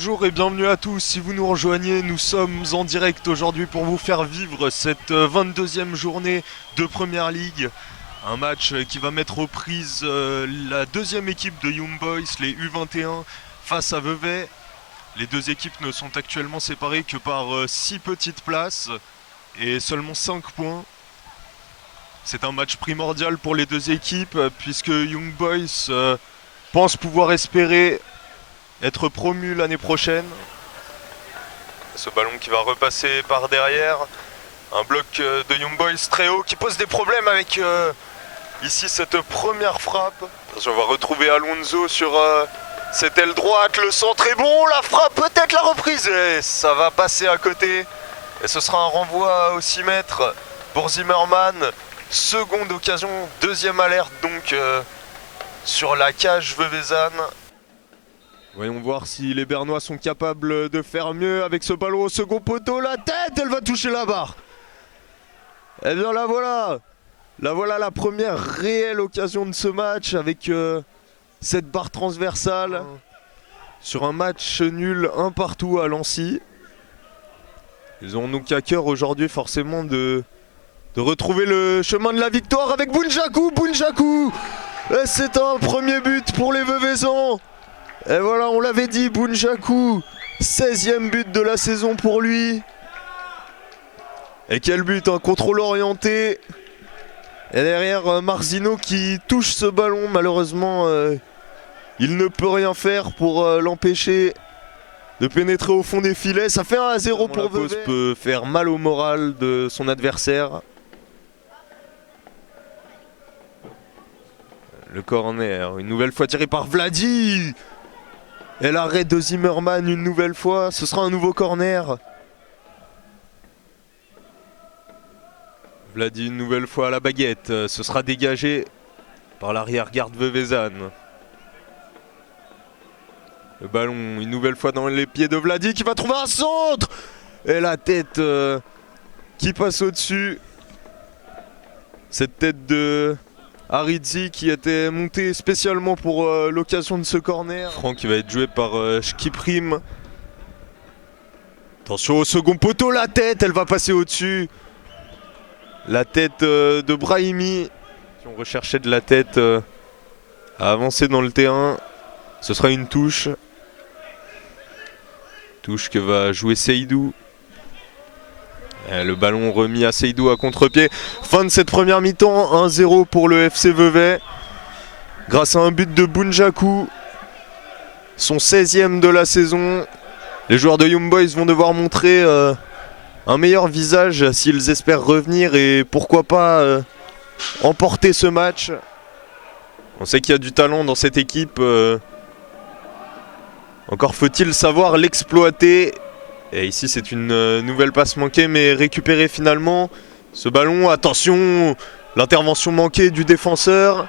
bonjour et bienvenue à tous. Si vous nous rejoignez, nous sommes en direct aujourd'hui pour vous faire vivre cette 22e journée de Première Ligue. Un match qui va mettre aux prises la deuxième équipe de Young Boys, les U21, face à Vevey. Les deux équipes ne sont actuellement séparées que par 6 petites places et seulement 5 points. C'est un match primordial pour les deux équipes puisque Young Boys pense pouvoir espérer être promu l'année prochaine. Ce ballon qui va repasser par derrière. Un bloc de Young Boys très haut qui pose des problèmes avec ici cette première frappe. On va retrouver Alonso sur cette aile droite. Le centre est bon, la frappe, peut-être la reprise. Et ça va passer à côté. Et ce sera un renvoi au 6 mètres pour Zimmerman. Seconde occasion, deuxième alerte donc sur la cage veuvezane. Voyons voir si les Bernois sont capables de faire mieux avec ce ballon au second poteau. La tête, elle va toucher la barre. Eh bien la voilà. La voilà la première réelle occasion de ce match avec cette barre transversale. Sur un match nul un partout à Lancy. Ils ont donc à cœur aujourd'hui forcément de retrouver le chemin de la victoire avec Bounjaku. C'est un premier but pour les Veuvezans. Et voilà, on l'avait dit, Bounjaku, 16e but de la saison pour lui. Et quel but, un contrôle orienté. Et derrière, Marzino qui touche ce ballon, malheureusement, il ne peut rien faire pour l'empêcher de pénétrer au fond des filets. Ça fait 1-0 pour Vevey. La pause peut faire mal au moral de son adversaire. Le corner, une nouvelle fois tiré par Vladi. Et l'arrêt de Zimmerman une nouvelle fois, ce sera un nouveau corner. Vladi une nouvelle fois à la baguette, ce sera dégagé par l'arrière-garde veuvezane. Le ballon une nouvelle fois dans les pieds de Vladi qui va trouver un centre. Et la tête qui passe au-dessus. Cette tête de Haridzi qui était monté spécialement pour l'occasion de ce corner. Franck qui va être joué par Shkiprim. Attention au second poteau, la tête, elle va passer au-dessus. La tête de Brahimi. Si on recherchait de la tête à avancer dans le terrain, ce sera une touche. Touche que va jouer Seydou. Et le ballon remis à Seydou à contre-pied. Fin de cette première mi-temps, 1-0 pour le FC Vevey. Grâce à un but de Bounjaku. Son 16e de la saison. Les joueurs de Young Boys vont devoir montrer un meilleur visage s'ils espèrent revenir et pourquoi pas emporter ce match. On sait qu'il y a du talent dans cette équipe. Encore faut-il savoir l'exploiter. Et ici c'est une nouvelle passe manquée mais récupérée finalement. Ce ballon, attention, l'intervention manquée du défenseur.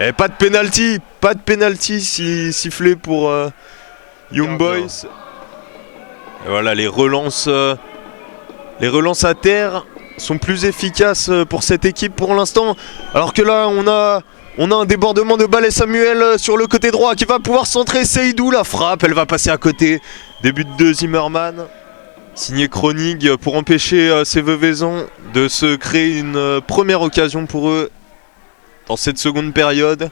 Et pas de penalty sifflé pour Young Boys. Et voilà, les relances à terre sont plus efficaces pour cette équipe pour l'instant. Alors que là on a un débordement de balle et Samuel sur le côté droit qui va pouvoir centrer. Seydou, la frappe, elle va passer à côté. Début de Zimmerman. Signé Kronig pour empêcher ces Veuvezans de se créer une première occasion pour eux dans cette seconde période.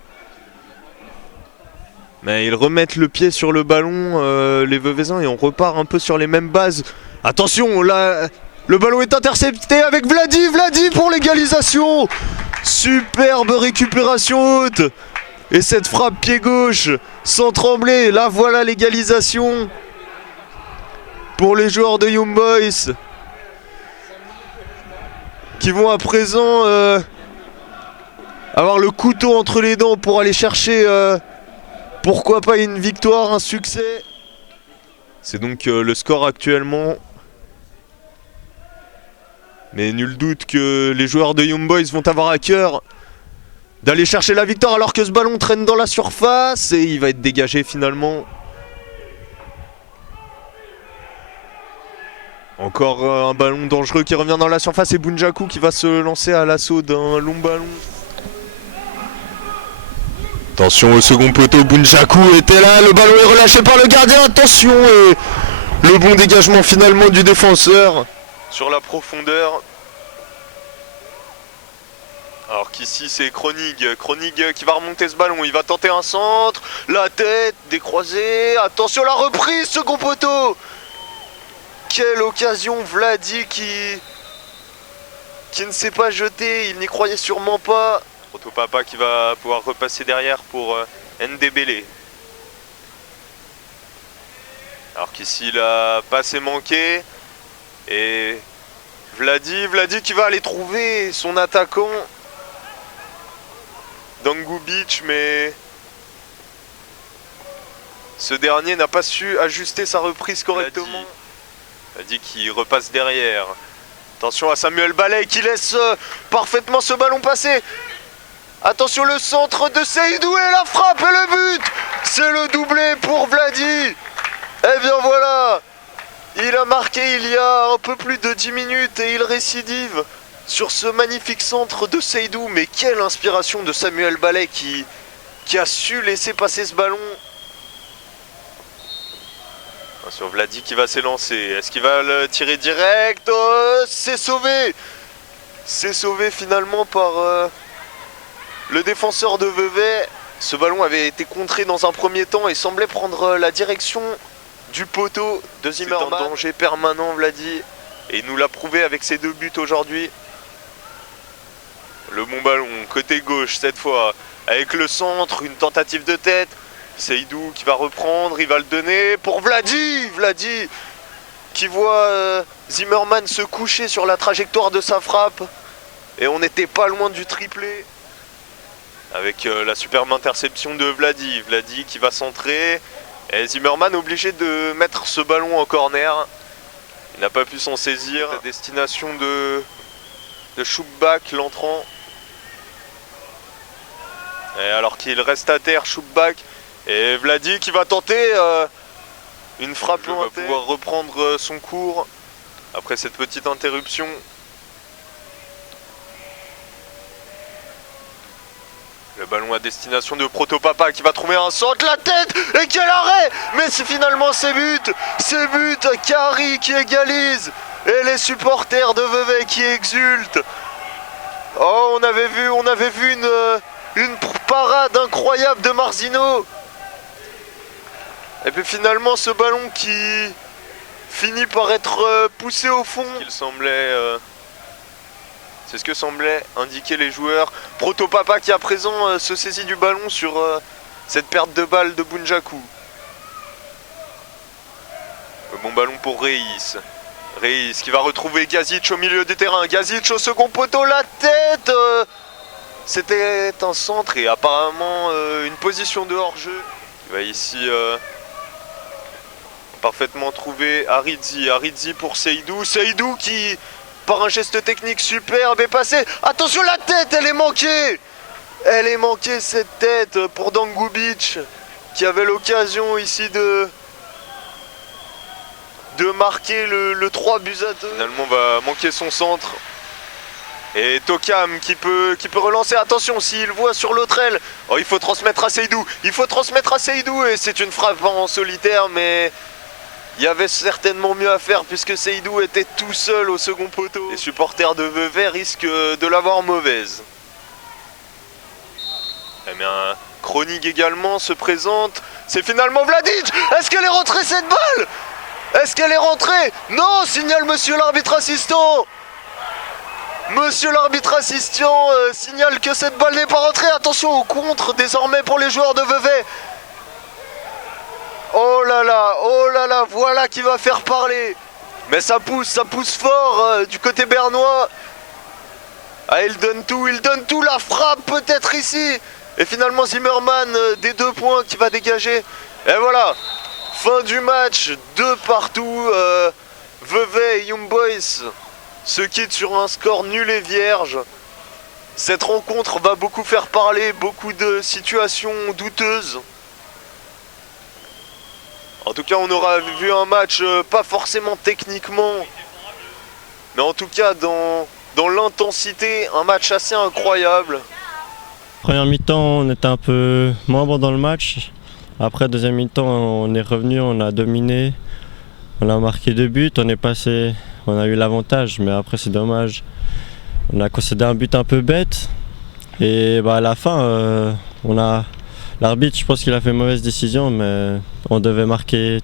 Mais ils remettent le pied sur le ballon, les Veuvezans, et on repart un peu sur les mêmes bases. Attention, là, le ballon est intercepté avec Vladi pour l'égalisation. Superbe récupération haute. Et cette frappe pied gauche, sans trembler, là voilà l'égalisation. Pour les joueurs de Young Boys qui vont à présent avoir le couteau entre les dents pour aller chercher pourquoi pas une victoire, un succès. C'est donc le score actuellement. Mais nul doute que les joueurs de Young Boys vont avoir à cœur d'aller chercher la victoire alors que ce ballon traîne dans la surface et il va être dégagé finalement. Encore un ballon dangereux qui revient dans la surface et Bounjaku qui va se lancer à l'assaut d'un long ballon. Attention au second poteau, Bunjaku était là, le ballon est relâché par le gardien, attention, et le bon dégagement finalement du défenseur. Sur la profondeur. Alors qu'ici c'est Kronig qui va remonter ce ballon, il va tenter un centre, la tête, décroisée, attention la reprise, second poteau. Quelle occasion, Vladi qui ne s'est pas jeté, il n'y croyait sûrement pas. Protopapa qui va pouvoir repasser derrière pour Ndebele. Alors qu'ici la passe est manquée et Vladi qui va aller trouver son attaquant. Dangubic, mais ce dernier n'a pas su ajuster sa reprise correctement. Vladi qui repasse derrière. Attention à Samuel Ballet qui laisse parfaitement ce ballon passer. Attention le centre de Seydou et la frappe et le but. C'est le doublé pour Vladi. Et bien voilà, il a marqué il y a un peu plus de 10 minutes et il récidive sur ce magnifique centre de Seydou. Mais quelle inspiration de Samuel Ballet qui a su laisser passer ce ballon. Sur Vladi qui va s'élancer. Est-ce qu'il va le tirer direct? C'est sauvé. C'est sauvé finalement par le défenseur de Vevey. Ce ballon avait été contré dans un premier temps et semblait prendre la direction du poteau de Zimmerman. C'est un danger permanent, Vladi. Et il nous l'a prouvé avec ses 2 buts aujourd'hui. Le bon ballon, côté gauche cette fois. Avec le centre, une tentative de tête. Seydou qui va reprendre, il va le donner pour Vladi. Vladi qui voit Zimmerman se coucher sur la trajectoire de sa frappe. Et on n'était pas loin du triplé. Avec la superbe interception de Vladi. Vladi qui va centrer. Et Zimmerman obligé de mettre ce ballon en corner. Il n'a pas pu s'en saisir. La destination de Choubak, l'entrant. Et alors qu'il reste à terre, Choubak. Et Vladi qui va tenter une frappe. Il va pouvoir reprendre son cours après cette petite interruption. Le ballon à destination de Protopapa qui va trouver un centre, la tête, et quel arrêt! Mais c'est finalement c'est but, Kari qui égalise, et les supporters de Vevey qui exultent. Oh, on avait vu une parade incroyable de Marzino. Et puis finalement ce ballon qui finit par être poussé au fond. C'est ce que semblaient indiquer les joueurs. Protopapa qui à présent se saisit du ballon sur cette perte de balle de Bunjaku. Le bon ballon pour Reis. Reis qui va retrouver Gazic au milieu du terrain. Gazic au second poteau, la tête. C'était un centre et apparemment une position de hors-jeu. Il va ici parfaitement trouver Aridzi. Aridzi pour Seydou. Seydou qui, par un geste technique superbe, est passé. Attention, la tête, elle est manquée. Elle est manquée, cette tête, pour Dangubic, qui avait l'occasion ici de marquer le 3 buts à 2. Finalement, va manquer son centre. Et Tokam qui peut relancer. Attention, s'il voit sur l'autre aile. Oh, il faut transmettre à Seydou. Il faut transmettre à Seydou. Et c'est une frappe en solitaire, mais il y avait certainement mieux à faire puisque Seydou était tout seul au second poteau. Les supporters de Vevey risquent de l'avoir mauvaise. Eh bien, Kronig également se présente. C'est finalement Vladic. Est-ce qu'elle est rentrée cette balle? Est-ce qu'elle est rentrée? Non, signale monsieur l'arbitre assistant. Monsieur l'arbitre assistant signale que cette balle n'est pas rentrée. Attention au contre désormais pour les joueurs de Vevey. Oh là là, voilà qui va faire parler. Mais ça pousse fort du côté bernois. Ah, il donne tout, la frappe peut-être ici. Et finalement Zimmerman des 2 points qui va dégager. Et voilà, fin du match, 2 partout. Vevey et Young Boys se quittent sur un score nul et vierge. Cette rencontre va beaucoup faire parler, beaucoup de situations douteuses. En tout cas, on aura vu un match pas forcément techniquement, mais en tout cas dans l'intensité, un match assez incroyable. Première mi-temps, on était un peu moins bon dans le match. Après, deuxième mi-temps, on est revenu, on a dominé. On a marqué 2 buts, on est passé, on a eu l'avantage, mais après c'est dommage. On a concédé un but un peu bête. Et à la fin, l'arbitre, je pense qu'il a fait une mauvaise décision, mais on devait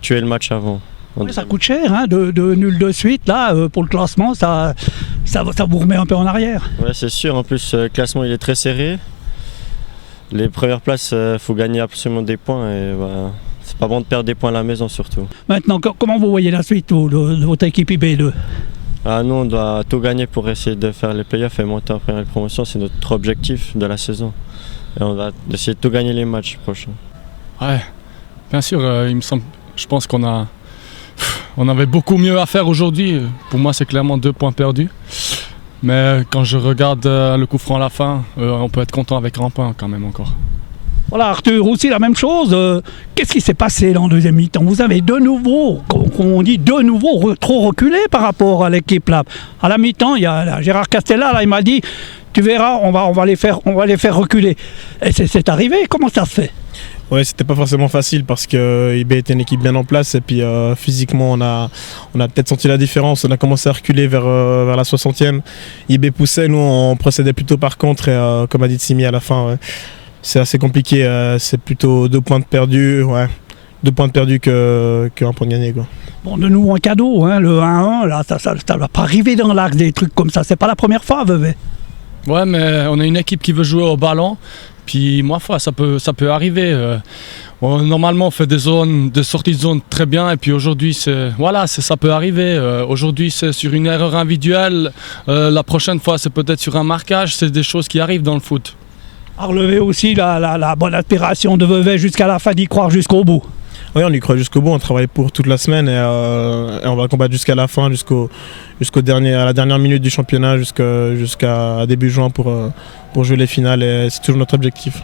tuer le match avant. Ouais, ça coûte cher, hein, de nul de suite, là, pour le classement, ça vous remet un peu en arrière. Ouais, c'est sûr, en plus le classement il est très serré. Les premières places, il faut gagner absolument des points et c'est pas bon de perdre des points à la maison surtout. Maintenant, comment vous voyez la suite de votre équipe IB2? Nous, on doit tout gagner pour essayer de faire les playoffs et monter en première promotion, c'est notre objectif de la saison. Et on va essayer de tout gagner les matchs prochains. Ouais, bien sûr, je pense on avait beaucoup mieux à faire aujourd'hui. Pour moi, c'est clairement 2 points perdus. Mais quand je regarde le coup franc à la fin, on peut être content avec un point quand même encore. Voilà, Arthur, aussi la même chose. Qu'est-ce qui s'est passé là en deuxième mi-temps? Vous avez de nouveau, on dit de nouveau, trop reculé par rapport à l'équipe là. À la mi-temps, il y a Gérard Castella, là, il m'a dit, tu verras, on va les faire reculer. Et c'est arrivé, comment ça se fait? Ouais, c'était pas forcément facile parce que IB était une équipe bien en place et puis physiquement on a peut-être senti la différence. On a commencé à reculer vers la 60e. IB poussait, nous on procédait plutôt par contre et comme a dit Simi à la fin, ouais, c'est assez compliqué. C'est plutôt 2 points de perdus, ouais, 2 points de perdus qu'un point de gagné, quoi. Bon, de nouveau un cadeau, hein, le 1-1, là, ça va pas arriver dans l'axe des trucs comme ça. C'est pas la première fois, Vevey. Ouais, mais on a une équipe qui veut jouer au ballon. Puis moi, ça peut arriver. Normalement, on fait des sorties de zone très bien. Et puis aujourd'hui, ça peut arriver. Aujourd'hui, c'est sur une erreur individuelle. La prochaine fois, c'est peut-être sur un marquage. C'est des choses qui arrivent dans le foot. À relever aussi la bonne aspiration de Vevey jusqu'à la fin, d'y croire jusqu'au bout. Oui, on y croit jusqu'au bout. On travaille pour toute la semaine et on va combattre jusqu'à la fin, à la dernière minute du championnat, jusqu'à début juin pour jouer les finales. Et c'est toujours notre objectif.